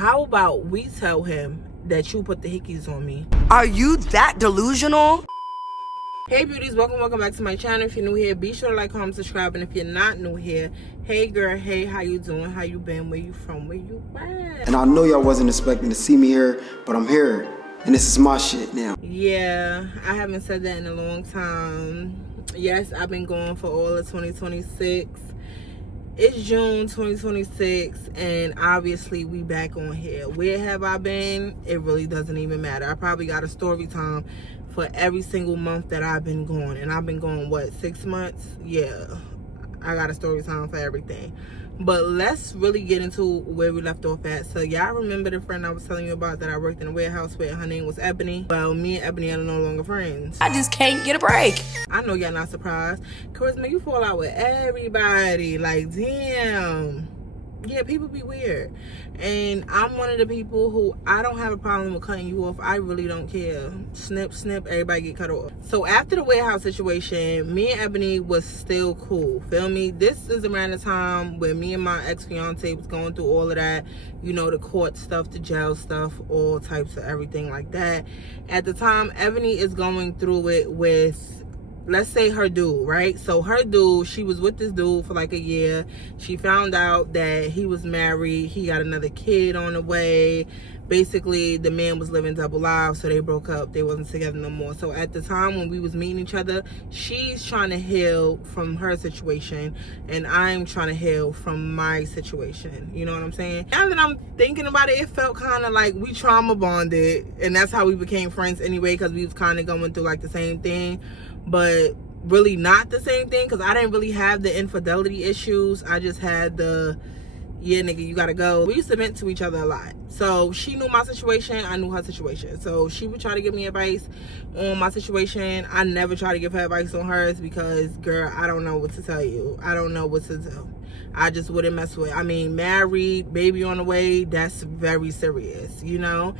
How about we tell him that you put the hickeys on me? Are you that delusional? Hey beauties, welcome back to my channel. If you're new here, be sure to like, comment, subscribe. And if you're not new here, hey girl, hey, how you doing? How you been? Where you from? Where you at? And I know y'all wasn't expecting to see me here, but I'm here. And this is my shit now. Yeah, I haven't said that in a long time. Yes, I've been going for all of 2026. It's June 2026, and obviously we back on here. Where have I been? It really doesn't even matter. I probably got a story time for every single month that I've been going. And I've been going, what, 6 months? Yeah, I got a story time for everything. But let's really get into where we left off at. So y'all remember the friend I was telling you about that I worked in a warehouse with? Her name was Ebony. Well, me and Ebony are no longer friends. I just can't get a break. I know y'all not surprised. Charisma, you fall out with everybody. Like, damn. Yeah, people be weird. And I'm one of the people who, I don't have a problem with cutting you off. I really don't care. Snip, snip, everybody get cut off. So after the warehouse situation, me and Ebony was still cool. Feel me? This is around the time where me and my ex-fiance was going through all of that. You know, the court stuff, the jail stuff, all types of everything like that. At the time, Ebony is going through it with, let's say, her dude, right? So her dude, she was with this dude for like a year. She found out that he was married. He got another kid on the way. Basically, the man was living double lives, so they broke up. They wasn't together no more. So at the time when we was meeting each other, she's trying to heal from her situation, and I'm trying to heal from my situation. You know what I'm saying? Now that I'm thinking about it, it felt kind of like we trauma bonded, and that's how we became friends anyway, because we was kind of going through like the same thing. But really not the same thing, because I didn't really have the infidelity issues. I just had the, yeah, nigga, you gotta go. We used to vent to each other a lot. So she knew my situation, I knew her situation. So she would try to give me advice on my situation. I never try to give her advice on hers, because, girl, I don't know what to tell you. I don't know what to do. I just wouldn't mess with. I mean, married, baby on the way, that's very serious, you know?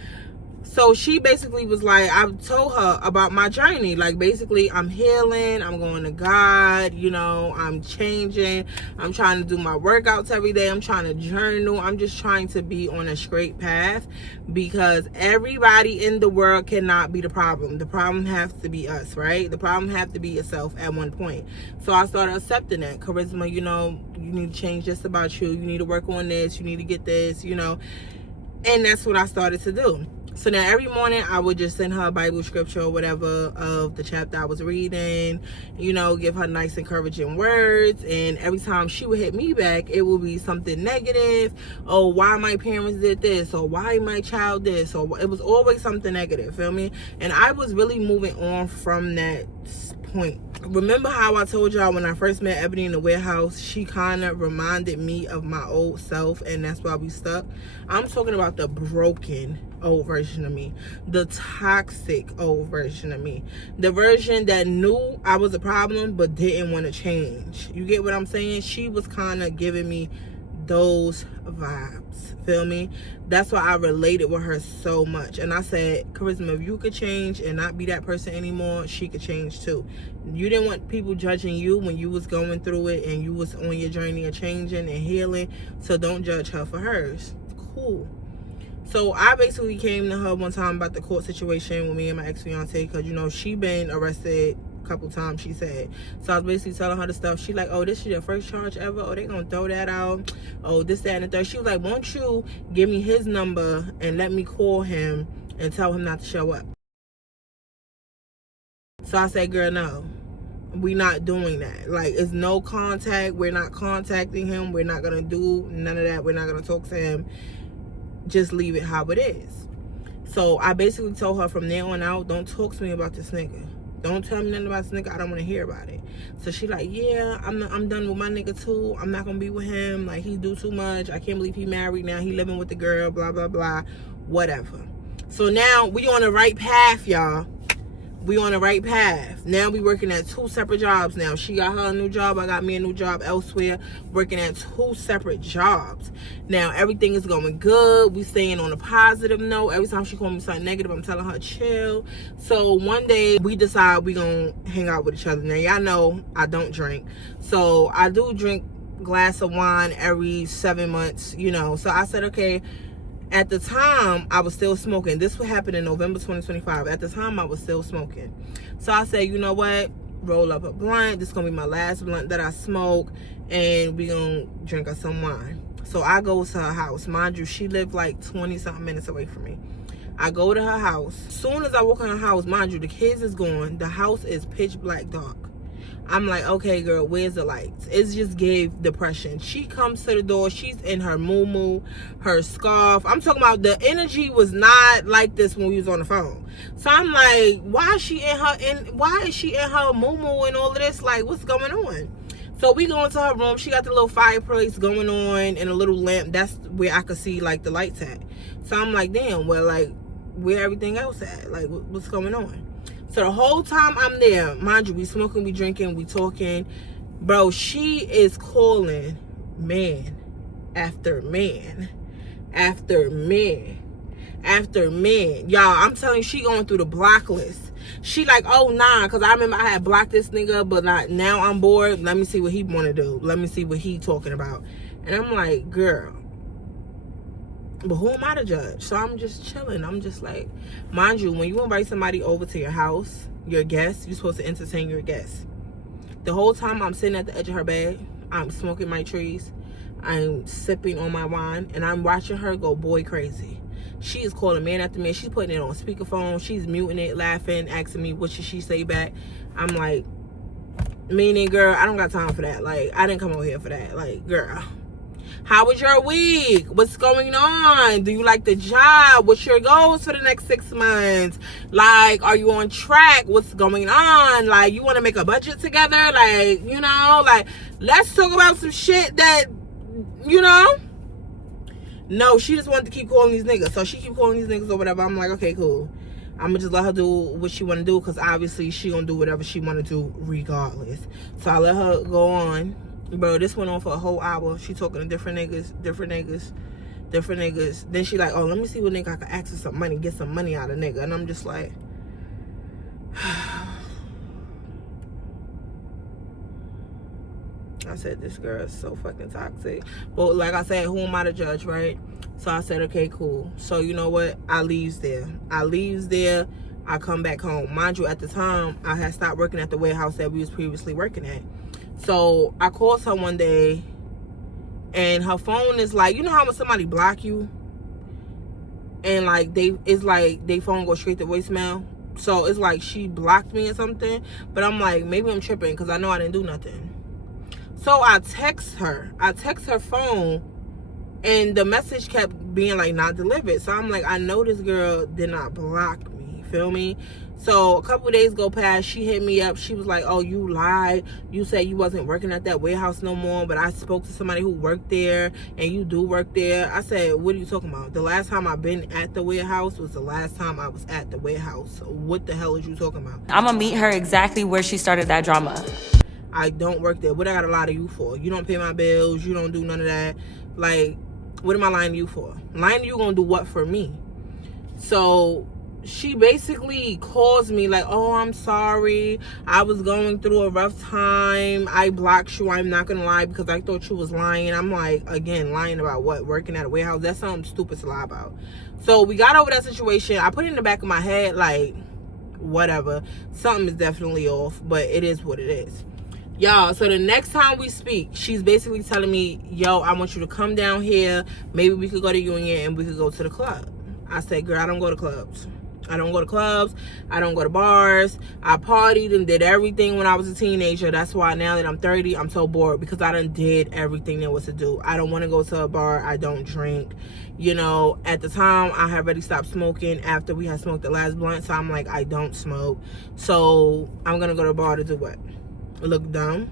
So she basically was like, I told her about my journey. Like, basically, I'm healing. I'm going to God. You know, I'm changing. I'm trying to do my workouts every day. I'm trying to journal. I'm just trying to be on a straight path, because everybody in the world cannot be the problem. The problem has to be us, right? The problem has to be yourself at one point. So I started accepting that. Charisma, you know, you need to change this about you. You need to work on this. You need to get this, you know. And that's what I started to do. So now every morning I would just send her a Bible scripture or whatever of the chapter I was reading, you know, give her nice encouraging words. And every time she would hit me back, it would be something negative. Oh, why my parents did this, or why my child this, or it was always something negative, feel me? And I was really moving on from that point. Remember how I told y'all when I first met Ebony in the warehouse, she kind of reminded me of my old self, and that's why we stuck? I'm talking about the broken old version of me, the toxic old version of me, the version that knew I was a problem but didn't want to change. You get what I'm saying? She was kind of giving me those vibes, feel me? That's why I related with her so much. And I said, Charisma, if you could change and not be that person anymore, she could change too. You didn't want people judging you when you was going through it and you was on your journey of changing and healing, so don't judge her for hers. Cool. So I basically came to her one time about the court situation with me and my ex-fiance, because, you know, she been arrested a couple times, she said. So I was basically telling her the stuff. She like, oh, this is your first charge ever? Oh, they gonna throw that out? Oh, this, that, and the third. She was like, won't you give me his number and let me call him and tell him not to show up? So I said, girl, no. We not doing that. Like, it's no contact. We're not contacting him. We're not gonna do none of that. We're not gonna talk to him. Just leave it how it is. So I basically told her from there on out, don't talk to me about this nigga. Don't tell me nothing about this nigga. I don't want to hear about it. So she like, yeah, I'm done with my nigga too. I'm not gonna be with him. Like, he do too much. I can't believe he married now. He living with the girl, blah, blah, blah, whatever. So now we on the right path, y'all. We on the right path. Now we working at 2 separate jobs now. She got her a new job. I got me a new job elsewhere. Working at 2 separate jobs. Now everything is going good. We staying on a positive note. Every time she call me something negative, I'm telling her chill. So one day we decide we gonna hang out with each other. Now y'all know I don't drink. So I do drink glass of wine every 7 months, you know. So I said, okay, At the time, I was still smoking. This would happen in November 2025. At the time, I was still smoking. So I said, you know what? Roll up a blunt. This is going to be my last blunt that I smoke. And we going to drink us some wine. So I go to her house. Mind you, she lived like 20-something minutes away from me. I go to her house. Soon as I walk in her house, mind you, the kids is gone. The house is pitch black dark. I'm like, okay, girl, where's the lights? It just gave depression. She comes to the door. She's in her muumuu, her scarf. I'm talking about the energy was not like this when we was on the phone. So I'm like, why is she in her muumuu and all of this? Like, what's going on? So we go into her room. She got the little fireplace going on and a little lamp. That's where I could see like the lights at. So I'm like, damn, well, like, where everything else at? Like, what's going on? So the whole time I'm there, mind you, we smoking, we drinking, we talking. Bro, she is calling man after man after man after man. Y'all, I'm telling you, she going through the block list. She like, oh, nah, because I remember I had blocked this nigga, but now I'm bored. Let me see what he want to do. Let me see what he talking about. And I'm like, girl, but who am I to judge? So I'm just chilling. I'm just like, mind you, when you invite somebody over to your house, your guests, you're supposed to entertain your guests. The whole time I'm sitting at the edge of her bed, I'm smoking my trees, I'm sipping on my wine, and I'm watching her go boy crazy. She is calling man after man. She's putting it on speakerphone. She's muting it, laughing, asking me what should she say back. I'm like, meaning, girl, I don't got time for that. Like, I didn't come over here for that. Like, girl, how was your week? What's going on? Do you like the job? What's your goals for the next 6 months? Like, are you on track? What's going on? Like, you want to make a budget together? Like, you know, like, let's talk about some shit that, you know? No, she just wanted to keep calling these niggas. So she keep calling these niggas or whatever. I'm like, okay, cool. I'm going to just let her do what she want to do, because obviously she going to do whatever she want to do regardless. So I let her go on. Bro, this went on for a whole hour. She talking to different niggas. Then she like, oh, let me see what nigga I can ask for some money, get some money out of nigga. And I'm just like, I said, this girl is so fucking toxic. But like I said, who am I to judge, right? So I said, okay, cool. So you know what? I leaves there. I come back home. Mind you, at the time, I had stopped working at the warehouse that we was previously working at. So I called her one day, and her phone is like, you know how when somebody block you and like they phone goes straight to voicemail? So it's like she blocked me or something. But I'm like, maybe I'm tripping, because I know I didn't do nothing. So I text her phone, and the message kept being like not delivered. So I'm like, I know this girl did not block me, you feel me? So a couple of days go past, she hit me up. She was like, oh, you lied. You said you wasn't working at that warehouse no more, but I spoke to somebody who worked there, and you do work there. I said, what are you talking about? The last time I've been at the warehouse was the last time I was at the warehouse. What the hell is you talking about? I'm gonna meet her exactly where she started that drama. I don't work there. What I got to lie to you for? You don't pay my bills. You don't do none of that. Like, what am I lying to you for? Lying to you gonna do what for me? So she basically calls me like, oh, I'm sorry, I was going through a rough time, I blocked you, I'm not gonna lie, because I thought you was lying. I'm like, again, lying about what? Working at a warehouse? That's something stupid to lie about. So we got over that situation. I put it in the back of my head like, whatever, something is definitely off, but it is what it is. Y'all, so the next time we speak, she's basically telling me, yo, I want you to come down here, maybe we could go to Union and we could go to the club. I said, girl, I don't go to clubs. I don't go to clubs. I don't go to bars. I partied and did everything when I was a teenager. That's why now that I'm 30, I'm so bored, because I done did everything there was to do. I don't want to go to a bar. I don't drink. You know, at the time, I had already stopped smoking after we had smoked the last blunt. So I'm like, I don't smoke. So I'm going to go to a bar to do what? Look dumb?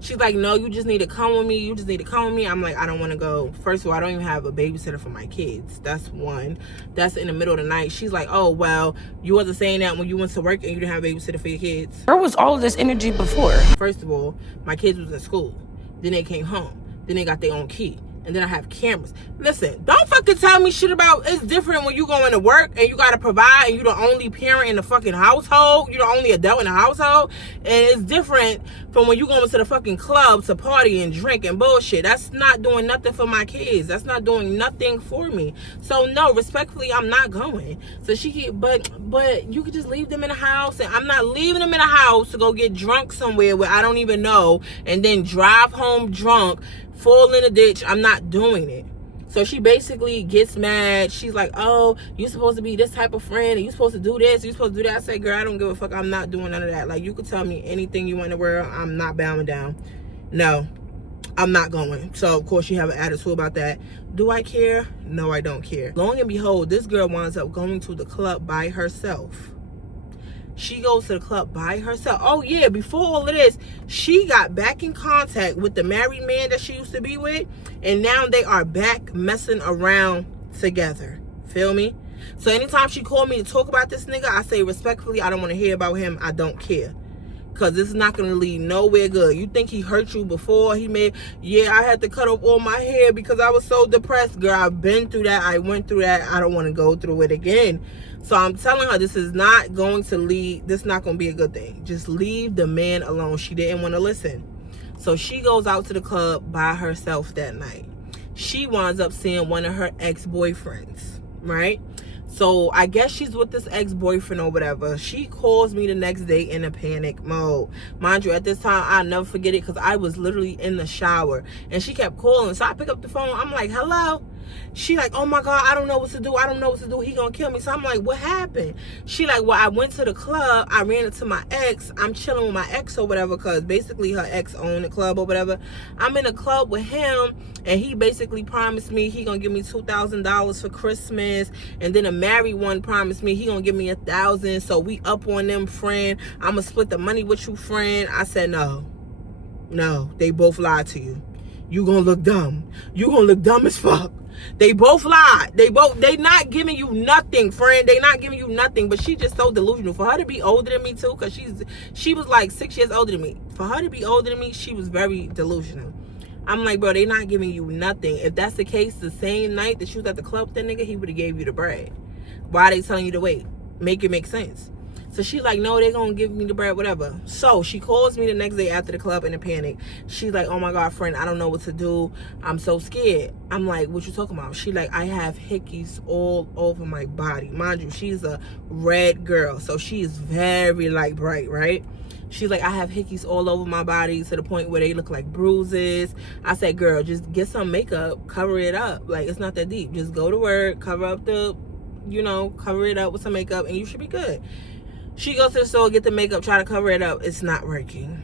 She's like, no, you just need to come with me. I'm like, I don't want to go. First of all, I don't even have a babysitter for my kids. That's one. That's in the middle of the night. She's like, oh, well, you wasn't saying that when you went to work and you didn't have a babysitter for your kids. Where was all of this energy before? First of all, my kids was in school. Then they came home. Then they got their own key. and then I have cameras. Listen, don't fucking tell me shit about it's different when you go into work and you gotta provide and you're the only parent in the fucking household. You're the only adult in the household. And it's different from when you go into the fucking club to party and drink and bullshit. That's not doing nothing for my kids. That's not doing nothing for me. So no, respectfully, I'm not going. So but you could just leave them in the house, and I'm not leaving them in the house to go get drunk somewhere where I don't even know and then drive home drunk, fall in a ditch. I'm not doing it. So she basically gets mad. She's like, oh, you're supposed to be this type of friend, and you're supposed to do this, you're supposed to do that. I say, girl, I don't give a fuck. I'm not doing none of that. Like, you could tell me anything you want in the world. I'm not bowing down. No, I'm not going. So, of course, you have an attitude about that. Do I care? No, I don't care. Long and behold, this girl winds up going to the club by herself. She goes to the club by herself. Oh, yeah, before all of this, she got back in contact with the married man that she used to be with, and now they are back messing around together. Feel me? So anytime she called me to talk about this nigga, I say respectfully, I don't want to hear about him. I don't care. Because this is not going to lead nowhere good. You think he hurt you before? Yeah, I had to cut off all my hair because I was so depressed. Girl, I've been through that. I went through that. I don't want to go through it again. So I'm telling her this is not going to lead. This is not going to be a good thing. Just leave the man alone. She didn't want to listen. So she goes out to the club by herself that night. She winds up seeing one of her ex-boyfriends, right? So I guess she's with this ex-boyfriend or whatever. She calls me the next day in a panic mode. Mind you, at this time, I'll never forget it because I was literally in the shower. And she kept calling. So I pick up the phone. I'm like, hello? She like, oh my God, I don't know what to do. I don't know what to do. He gonna kill me. So I'm like, what happened? She like, well, I went to the club. I ran into my ex. I'm chilling with my ex or whatever because basically her ex owned the club or whatever. I'm in a club with him and he basically promised me he gonna give me $2,000 for Christmas. And then a married one promised me he gonna give me $1,000. So we up on them, friend. I'm gonna split the money with you, friend. I said, no, they both lied to you. You gonna look dumb. You gonna look dumb as fuck. They both lied. They not giving you nothing, friend. They not giving you nothing. But she just so delusional. For her to be older than me too, because she was like 6 years older than me. For her to be older than me, she was very delusional. I'm like, bro, they not giving you nothing. If that's the case, the same night that she was at the club with that nigga, he would have gave you the bread. Why are they telling you to wait? Make it make sense. So she's like, no, they gonna give me the bread, whatever. So she calls me the next day after the club in a panic. She's like, oh my God, friend, I don't know what to do. I'm so scared. I'm like, what you talking about? She like, I have hickeys all over my body. Mind you, she's a red girl. So she is very like bright, right? She's like, I have hickeys all over my body to the point where they look like bruises. I said, girl, just get some makeup, cover it up. Like, it's not that deep. Just go to work, cover up the, cover it up with some makeup and you should be good. She goes to the store, get the makeup, try to cover it up. It's not working.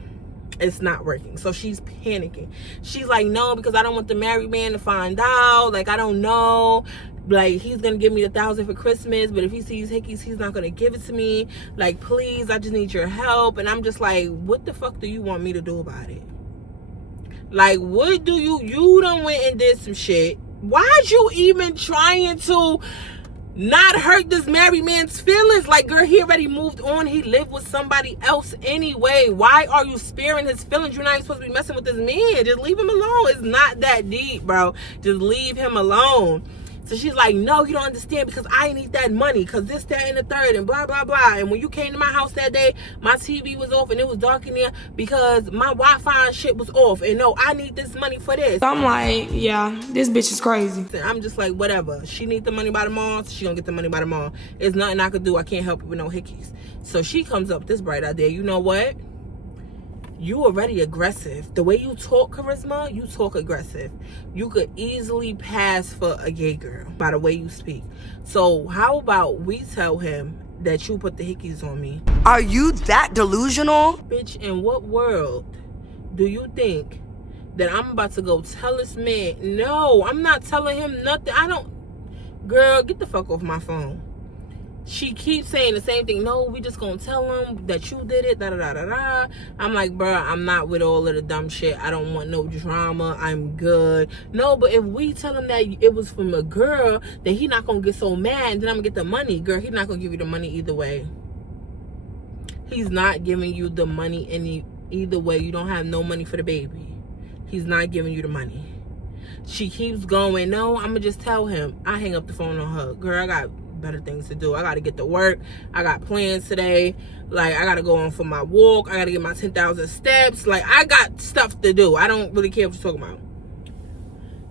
It's not working. So she's panicking. She's like, no, because I don't want the married man to find out. Like, I don't know. Like, he's going to give me $1,000 for Christmas. But if he sees hickeys, he's not going to give it to me. Like, please, I just need your help. And I'm just like, what the fuck do you want me to do about it? Like, what do you done went and did some shit. Why'd you even trying to not hurt this married man's feelings? Like, girl, he already moved on. He lived with somebody else anyway. Why are you sparing his feelings? You're not even supposed to be messing with this man. Just leave him alone. It's not that deep, bro. Just leave him alone. So she's like, no, you don't understand because I need that money because this, that, and the third and blah, blah, blah. And when you came to my house that day, my TV was off and it was dark in there because my Wi-Fi and shit was off. And no, I need this money for this. I'm like, yeah, this bitch is crazy. I'm just like, whatever. She needs the money by tomorrow, so she gonna get the money by tomorrow. There's nothing I could do. I can't help you with no hickeys. So she comes up with this bright idea. You know what? You already aggressive. The way you talk, Charisma, you talk aggressive. You could easily pass for a gay girl by the way you speak. So how about we tell him that you put the hickeys on me? Are you that delusional? Bitch, in what world do you think that I'm about to go tell this man? No, I'm not telling him nothing. Girl, get the fuck off my phone. She keeps saying the same thing. No, we just gonna tell him that you did it, da-da-da-da-da. I'm like, bruh, I'm not with all of the dumb shit. I don't want no drama. I'm good. No, but if we tell him that it was from a girl, then he not gonna get so mad, and then I'm gonna get the money. Girl, he's not gonna give you the money either way. He's not giving you the money either way. You don't have no money for the baby. He's not giving you the money. She keeps going, no, I'm gonna just tell him. I hang up the phone on her. Girl, I got better things to do. I gotta get to work. I got plans today. Like, I gotta go on for my walk. I gotta get my 10,000 steps. Like, I got stuff to do. I don't really care what you're talking about.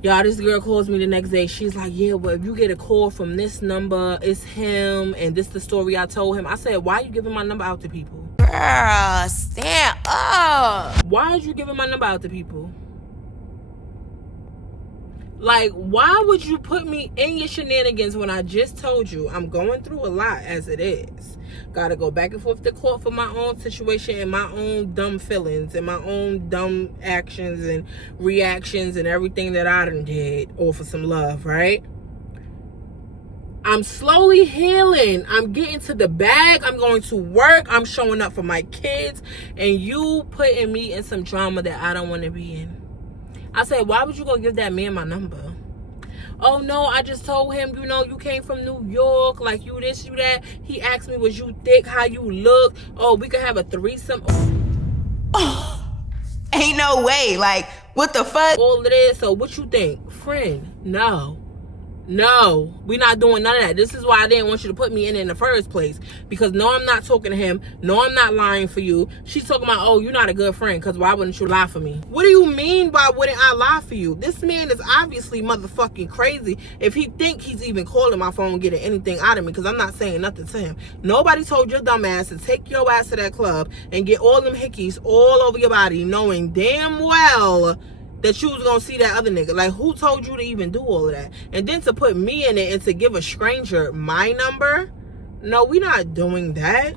Y'all, this girl calls me the next day. She's like, yeah, well, if you get a call from this number, it's him, and this the story I told him. I said, why are you giving my number out to people? Girl, stand up. Why are you giving my number out to people? Like, why would you put me in your shenanigans when I just told you I'm going through a lot as it is? Gotta go back and forth to court for my own situation and my own dumb feelings and my own dumb actions and reactions and everything that I done did, all for some love, right? I'm slowly healing. I'm getting to the bag. I'm going to work. I'm showing up for my kids. And you putting me in some drama that I don't want to be in. I said, why would you go give that man my number? Oh, no, I just told him, you know, you came from New York, like you this, you that. He asked me, was you thick, how you look? Oh, we could have a threesome. Oh, ain't no way. Like, what the fuck? All of this. So what you think? Friend, no. No, we're not doing none of that. This is why I didn't want you to put me in the first place. Because no, I'm not talking to him. No, I'm not lying for you. She's talking about, oh, you're not a good friend. Because why wouldn't you lie for me? What do you mean by wouldn't I lie for you? This man is obviously motherfucking crazy if he think he's even calling my phone getting anything out of me. Because I'm not saying nothing to him. Nobody told your dumb ass to take your ass to that club and get all them hickeys all over your body knowing damn well that you was gonna see that other nigga. Like, who told you to even do all of that? And then to put me in it and to give a stranger my number? No, we not doing that.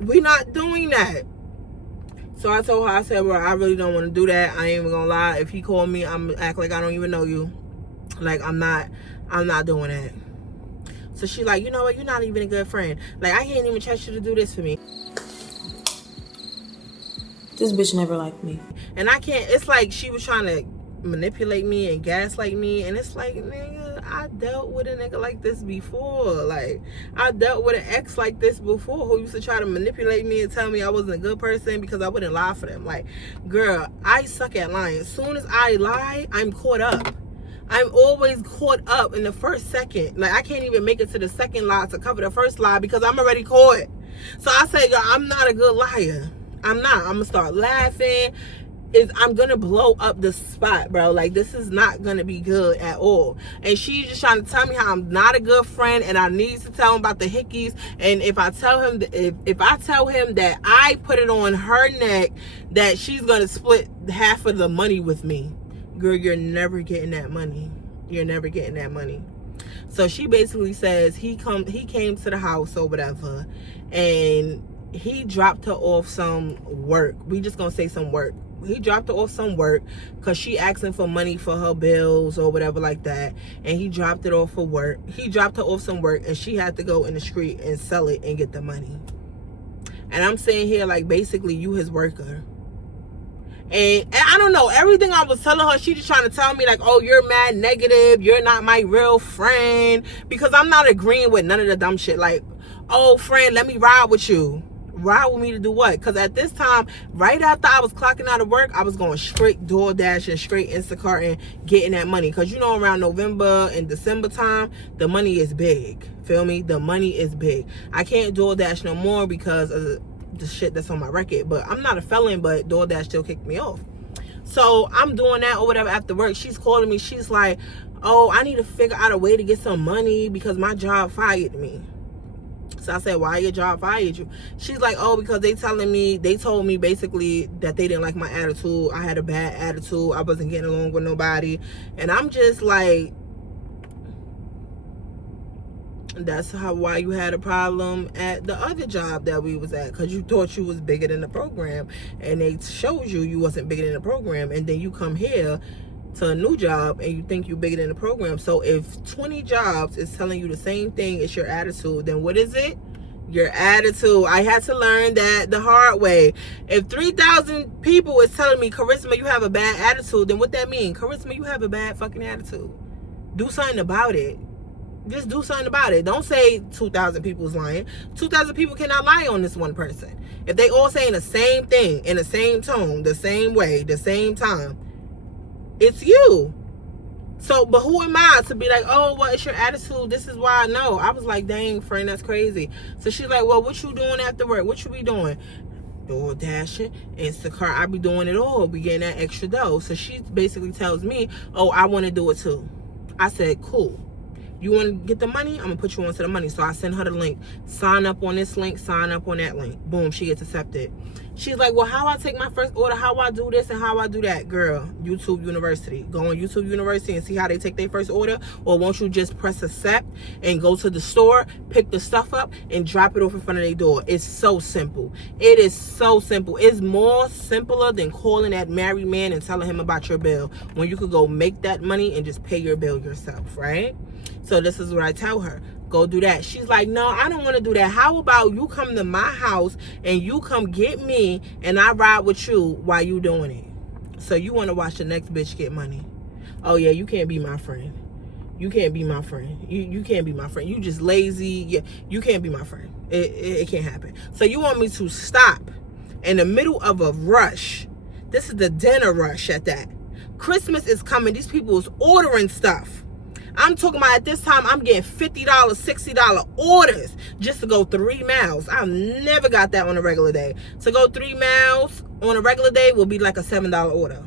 We not doing that. So I told her, I said, well, I really don't want to do that. I ain't even gonna lie. If he called me, I'm gonna act like I don't even know you. Like, I'm not doing that. So she like, you know what? You're not even a good friend. Like, I can't even trust you to do this for me. This bitch never liked me. And I can't, it's like she was trying to manipulate me and gaslight me. And it's like, nigga, I dealt with a nigga like this before. Like, I dealt with an ex like this before who used to try to manipulate me and tell me I wasn't a good person because I wouldn't lie for them. Like, girl, I suck at lying. As soon as I lie, I'm caught up. I'm always caught up in the first second. Like, I can't even make it to the second lie to cover the first lie because I'm already caught. So I say, girl, I'm not a good liar. I'm not. I'm gonna start laughing. I'm gonna blow up the spot, bro. Like, this is not gonna be good at all. And she's just trying to tell me how I'm not a good friend and I need to tell him about the hickeys. And if I tell him if I tell him that I put it on her neck, that she's gonna split half of the money with me. Girl, you're never getting that money. You're never getting that money. So she basically says he came to the house or whatever, and he dropped her off some work. We just gonna say some work. He dropped her off some work because she asking for money for her bills or whatever like that. And he dropped it off for work. He dropped her off some work and she had to go in the street and sell it and get the money. And I'm saying here, like, basically you his worker. And I don't know, everything I was telling her, she just trying to tell me like, oh, you're mad negative, you're not my real friend. Because I'm not agreeing with none of the dumb shit. Like, oh, friend, let me ride with you. Ride with me to do what? Because at this time, right after I was clocking out of work, I was going straight DoorDash and straight Instacart and getting that money. Because you know, around November and December time, the money is big. Feel me? The money is big. I can't DoorDash no more because of the shit that's on my record. But I'm not a felon, but DoorDash still kicked me off. So I'm doing that or whatever after work. She's calling me. She's like, oh, I need to figure out a way to get some money because my job fired me. So I said, why your job fired you? She's like, oh, because they told me basically that they didn't like my attitude. I had a bad attitude. I wasn't getting along with nobody. And I'm just like, that's why you had a problem at the other job that we was at, because you thought you was bigger than the program, and they showed you wasn't bigger than the program, and then you come here to a new job and you think you're bigger than the program. So if 20 jobs is telling you the same thing, it's your attitude, then what is it? Your attitude. I had to learn that the hard way. If 3,000 people is telling me, Charisma, you have a bad attitude, then what that mean? Charisma, you have a bad fucking attitude. Do something about it. Just do something about it. Don't say 2,000 people is lying. 2,000 people cannot lie on this one person. If they all saying the same thing in the same tone, the same way, the same time, It's you. So, but who am I to be like, oh, well, it's your attitude. This is why I know. I was like, dang, friend, that's crazy. So she's like, well, what you doing after work? What you be doing? Door dashing, Instacart. I be doing it all. Be getting that extra dough. So she basically tells me, oh, I want to do it too. I said, cool. You want to get the money? I'm going to put you onto the money. So I send her the link. Sign up on this link. Sign up on that link. Boom. She gets accepted. She's like, well, how I take my first order, how I do this and how I do that. Girl, YouTube University. Go on YouTube University and see how they take their first order. Or won't you just press accept and go to the store, pick the stuff up, and drop it off in front of their door. It's so simple. It is so simple. It's more simpler than calling that married man and telling him about your bill, when you could go make that money and just pay your bill yourself, right? So this is what I tell her. Go do that. She's like, no, I don't want to do that. How about you come to my house and you come get me and I ride with you while you doing it? So you want to watch the next bitch get money. Oh, yeah, you can't be my friend. You can't be my friend. You can't be my friend. You just lazy. Yeah, you can't be my friend. It can't happen. So you want me to stop in the middle of a rush. This is the dinner rush at that. Christmas is coming. These people is ordering stuff. I'm talking about at this time, I'm getting $50, $60 orders just to go 3 miles. I've never got that on a regular day. To go 3 miles on a regular day will be like a $7 order.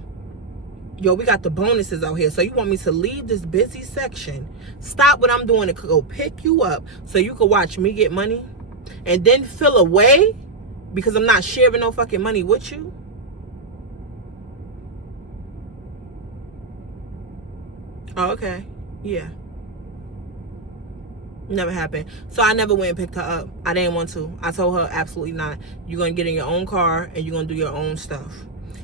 Yo, we got the bonuses out here. So you want me to leave this busy section, stop what I'm doing to go pick you up so you can watch me get money and then feel away because I'm not sharing no fucking money with you? Oh, okay. Yeah. Never happened. So I never went and picked her up. I didn't want to. I told her absolutely not. You're going to get in your own car and you're going to do your own stuff.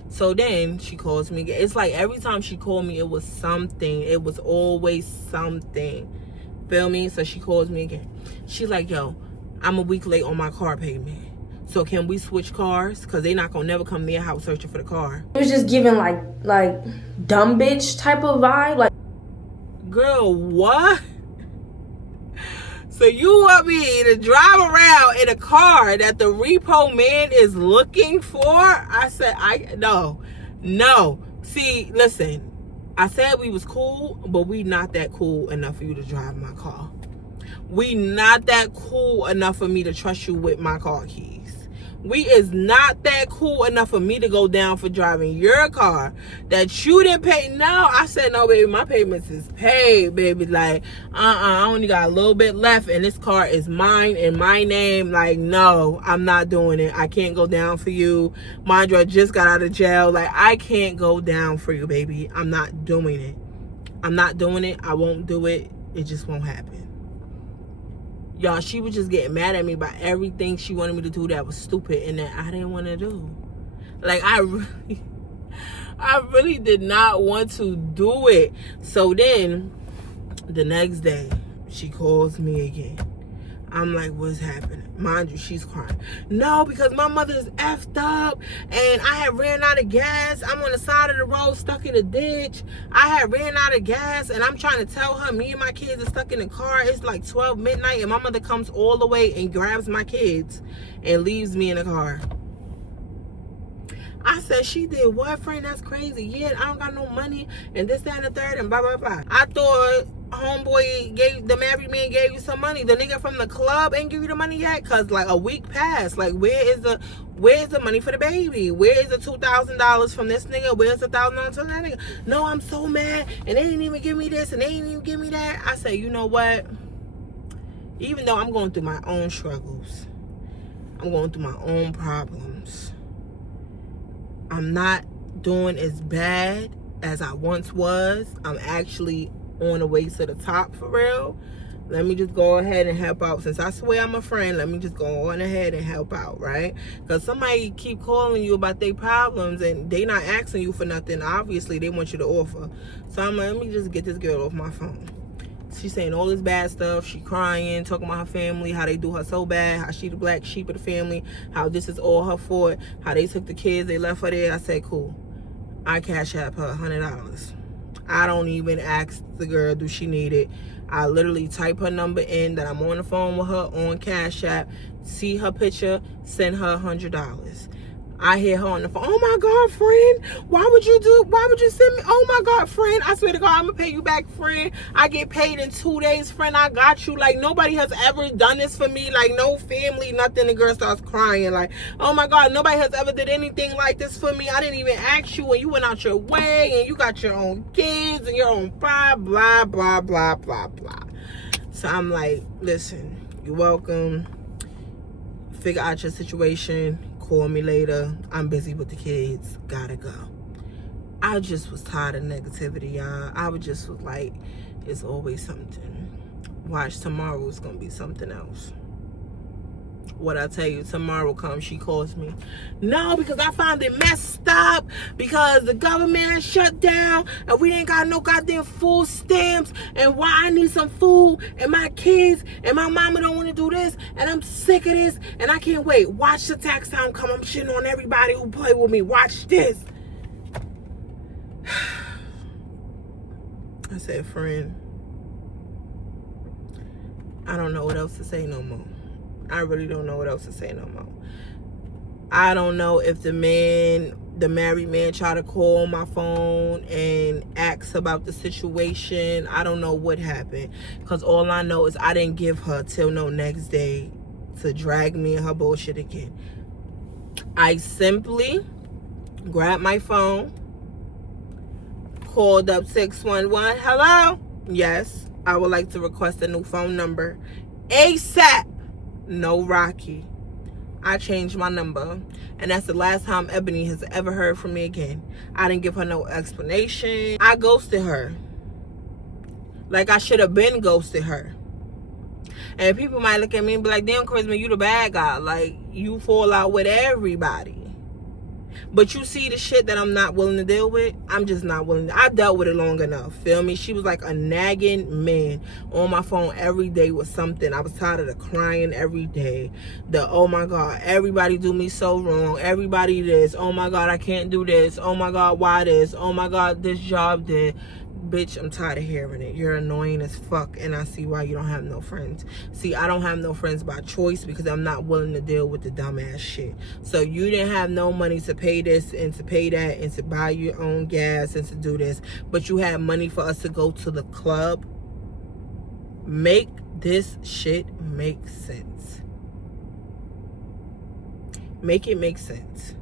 So then she calls me. It's like every time she called me, it was something. It was always something. Feel me? So she calls me again. She's like, yo, I'm a week late on my car payment. So can we switch cars? Because they not going to never come near house searching for the car. It was just giving like dumb bitch type of vibe. Like, girl, what? So you want me to drive around in a car that the repo man is looking for? I said, no. See, listen, I said we was cool, but we not that cool enough for you to drive my car. We not that cool enough for me to trust you with my car keys. We is not that cool enough for me to go down for driving your car that you didn't pay. No, I said, no, baby, my payments is paid, baby. Like, I only got a little bit left and this car is mine in my name. Like, no, I'm not doing it. I can't go down for you. Mind you, I just got out of jail. Like, I can't go down for you, baby. I'm not doing it. I'm not doing it. I won't do it. It just won't happen. Y'all, she was just getting mad at me about everything she wanted me to do that was stupid and that I didn't want to do. Like, I really did not want to do it. So then, the next day, she calls me again. I'm like, what's happening? Mind you, she's crying. No, because my mother is effed up and I had ran out of gas. I'm on the side of the road stuck in a ditch. I had ran out of gas and I'm trying to tell her me and my kids are stuck in the car. It's like 12 midnight and my mother comes all the way and grabs my kids and leaves me in the car. I said, she did what, friend? That's crazy. Yeah, I don't got no money and this, that, and the third and blah, blah, blah. I thought homeboy the married man gave you some money. The nigga from the club ain't give you the money yet? Cause like a week passed. Like, where's the money for the baby? Where is the $2,000 from this nigga? Where's the $1,000 from that nigga? No, I'm so mad and they didn't even give me this and they didn't even give me that. I say, you know what? Even though I'm going through my own struggles, I'm going through my own problems, I'm not doing as bad as I once was. I'm actually on the way to the top for real. Let me just go ahead and help out. Since I swear I'm a friend, let me just go on ahead and help out, right? Because somebody keep calling you about their problems and they not asking you for nothing. Obviously, they want you to offer. So I'm like, let me just get this girl off my phone. She's saying all this bad stuff. She crying, talking about her family, how they do her so bad, how she the black sheep of the family, how this is all her fault, how they took the kids, they left her there. I said, cool. I cash app her $100. I don't even ask the girl, do she need it? I literally type her number in that I'm on the phone with her on Cash App, see her picture, send her $100. I hear her on the phone. Oh my God, friend, why would you send me? Oh my God, friend, I swear to God, I'm gonna pay you back, friend. I get paid in 2 days, friend. I got you. Like, nobody has ever done this for me. Like, no family, nothing. The girl starts crying. Like, oh my God, nobody has ever did anything like this for me. I didn't even ask you, and you went out your way, and you got your own kids and your own blah, blah, blah, blah, blah, blah. So I'm like, listen, you're welcome. Figure out your situation. Call me later. I'm busy with the kids. Gotta go. I just was tired of negativity, y'all. I was like, it's always something. Watch, tomorrow is gonna be something else. What I tell you, tomorrow comes, she calls me. No, because I found it messed up because the government shut down and we ain't got no goddamn food stamps, and why I need some food and my kids and my mama don't want to do this, and I'm sick of this and I can't wait. Watch the tax time come. I'm shitting on everybody who play with me. Watch this. I said, friend, I don't know what else to say no more. I really don't know what else to say no more. I don't know if the married man tried to call my phone and ask about the situation. I don't know what happened, because all I know is I didn't give her till no next day to drag me in her bullshit again. I simply grabbed my phone, called up 611. Hello? Yes, I would like to request a new phone number ASAP. No Rocky. I changed my number, and that's the last time Ebony has ever heard from me again. I didn't give her no explanation. I ghosted her. Like, I should have been ghosted her. And people might look at me and be like, damn, Charisma, you the bad guy. Like, you fall out with everybody. But you see the shit that I'm not willing to deal with? I'm just not willing. I dealt with it long enough. Feel me? She was like a nagging man on my phone every day with something. I was tired of the crying every day. The, oh my God, everybody do me so wrong. Everybody this. Oh my God, I can't do this. Oh my God, why this? Oh my God, this job did. Bitch, I'm tired of hearing it. You're annoying as fuck, and I see why you don't have no friends. See, I don't have no friends by choice because I'm not willing to deal with the dumbass shit. So you didn't have no money to pay this and to pay that and to buy your own gas and to do this, but you had money for us to go to the club. Make this shit make sense. Make it make sense.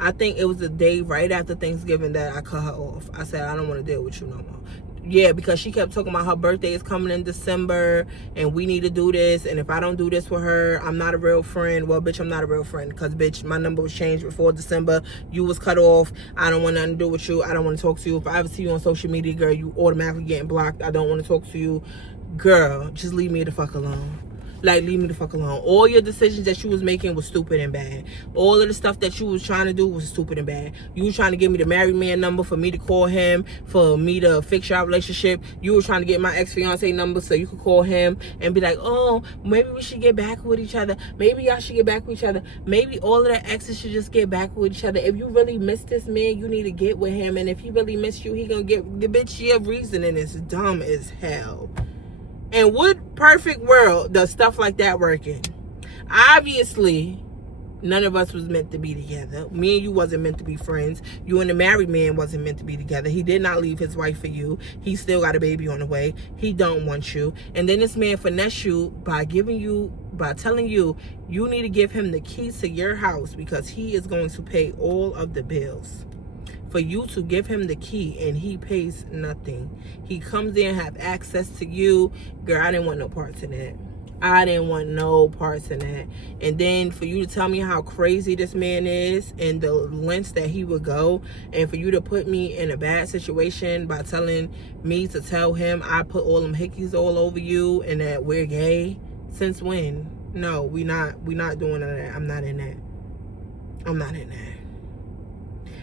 I think it was the day right after Thanksgiving that I cut her off. I said, I don't want to deal with you no more. Yeah, because she kept talking about her birthday is coming in December and we need to do this, and if I don't do this with her, I'm not a real friend. Well, bitch, I'm not a real friend because, bitch, my number was changed before December. You was cut off. I don't want nothing to do with you. I don't want to talk to you. If I ever see you on social media, girl, you automatically getting blocked. I don't want to talk to you. Girl, just leave me the fuck alone. Like, leave me the fuck alone. All your decisions that you was making was stupid and bad. All of the stuff that you was trying to do was stupid and bad. You was trying to give me the married man number for me to call him, for me to fix your relationship. You were trying to get my ex-fiance number so you could call him and be like, oh, maybe we should get back with each other. Maybe y'all should get back with each other. Maybe all of the exes should just get back with each other. If you really miss this man, you need to get with him. And if he really miss you, he gonna get the bitch. Your reasoning is dumb as hell. And what perfect world does stuff like that work in? Obviously, none of us was meant to be together. Me and you wasn't meant to be friends. You and the married man wasn't meant to be together. He did not leave his wife for you. He still got a baby on the way. He don't want you. And then this man finesse you by telling you, you need to give him the keys to your house because he is going to pay all of the bills. For you to give him the key and he pays nothing. He comes in and have access to you. Girl, I didn't want no parts in that. I didn't want no parts in that. And then for you to tell me how crazy this man is and the lengths that he would go, and for you to put me in a bad situation by telling me to tell him I put all them hickeys all over you and that we're gay. Since when? No, we not doing none of that. I'm not in that.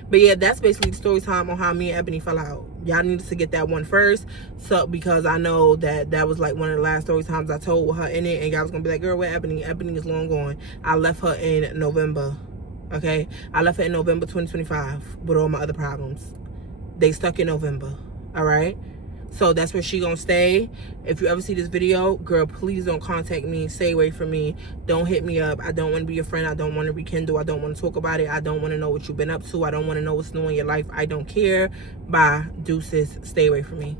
But yeah, that's basically the story time on how me and Ebony fell out. Y'all needed to get that one first, so because I know that was like one of the last story times I told with her in it, and y'all was gonna be like, girl, where Ebony? Ebony is long gone. I left her in November. Okay, I left her in November 2025 with all my other problems. They stuck in November. All right. So that's where she gonna stay. If you ever see this video, girl, please don't contact me. Stay away from me. Don't hit me up. I don't want to be your friend. I don't want to rekindle. I don't want to talk about it. I don't want to know what you've been up to. I don't want to know what's new in your life. I don't care. Bye. Deuces. Stay away from me.